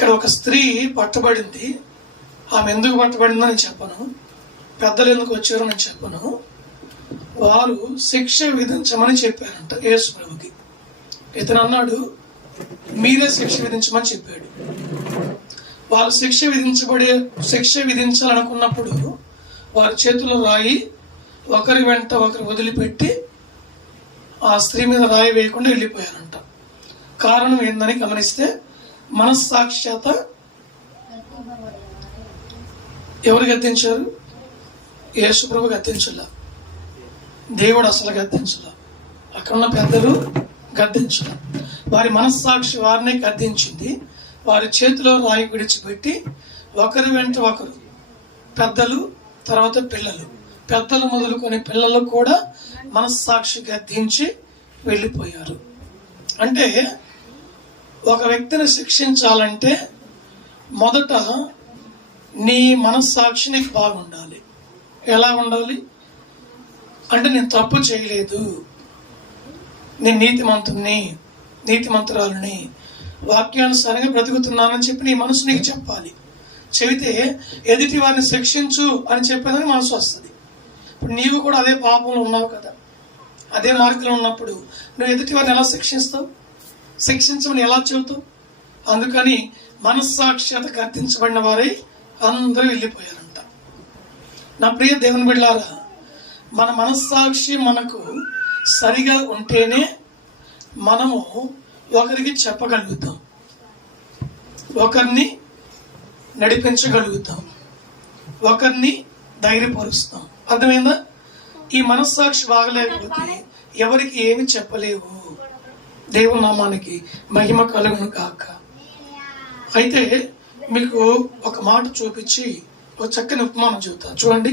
ఇక్కడ ఒక స్త్రీ పట్టబడింది. ఆమె ఎందుకు పట్టబడిందో నేను చెప్పను, పెద్దలు ఎందుకు వచ్చారో నేను చెప్పను. వారు శిక్ష విధించమని చెప్పారంట యేసు ప్రభుకి. ఇతను అన్నాడు, మీరే శిక్ష విధించమని చెప్పాడు. వాళ్ళు శిక్ష విధించాలనుకున్నప్పుడు వారి చేతుల్లో రాయి ఒకరి వెంట ఒకరు వదిలిపెట్టి ఆ స్త్రీ మీద రాయి వేయకుండా వెళ్ళిపోయారంట. కారణం ఏందని గమనిస్తే, మనస్సాక్షిత ఎవరు గద్దించారు? యేసు ప్రభు గద్దించలా, దేవుడు అసలు గద్దించలా, అక్కడున్న పెద్దలు గద్దించలా. వారి మనస్సాక్షి వారిని గద్దించింది. వారి చేతిలో రాయి విడిచిపెట్టి ఒకరి వెంట ఒకరు, పెద్దలు తర్వాత పిల్లలు, పెద్దలు మొదలుకొని పిల్లలు కూడా మనస్సాక్షి గద్దించి వెళ్ళిపోయారు. అంటే ఒక వ్యక్తిని శిక్షించాలంటే మొదట నీ మనస్సాక్షి నీకు బాగుండాలి. ఎలా ఉండాలి అంటే, నేను తప్పు చేయలేదు, నేను నీతిమంతురాలని, వాక్యానుసారంగా బ్రతుకుతున్నానని చెప్పి నీ మనసు నీకు చెప్పాలి. చెబితే ఎదుటి వారిని శిక్షించు అని చెప్పేదని మనసు వస్తుంది. ఇప్పుడు నీవు కూడా అదే పాపంలో ఉన్నావు కదా, అదే మార్గంలో ఉన్నప్పుడు నువ్వు ఎదుటి వారిని ఎలా శిక్షిస్తావు? శిక్షించమని ఎలా చెబుతావు? అందుకని మనస్సాక్షిత గద్దించబడిన వారై అందరూ వెళ్ళిపోయారంట. నా ప్రియ దేవుని బిడ్డలారా, మన మనస్సాక్షి మనకు సరిగా ఉంటేనే మనము ఒకరికి చెప్పగలుగుతాం, ఒకరిని నడిపించగలుగుతాం, ఒకరిని ధైర్యపరుస్తాం. అర్థమైందా? ఈ మనస్సాక్షి బాగలేకపోతే ఎవరికి ఏమి చెప్పలేవు. దేవుని నామానికి మహిమ కలుగును కాక. అయితే మీకు ఒక మాట చూపించి ఒక చక్కని ఉపమానం చెబుతా. చూడండి,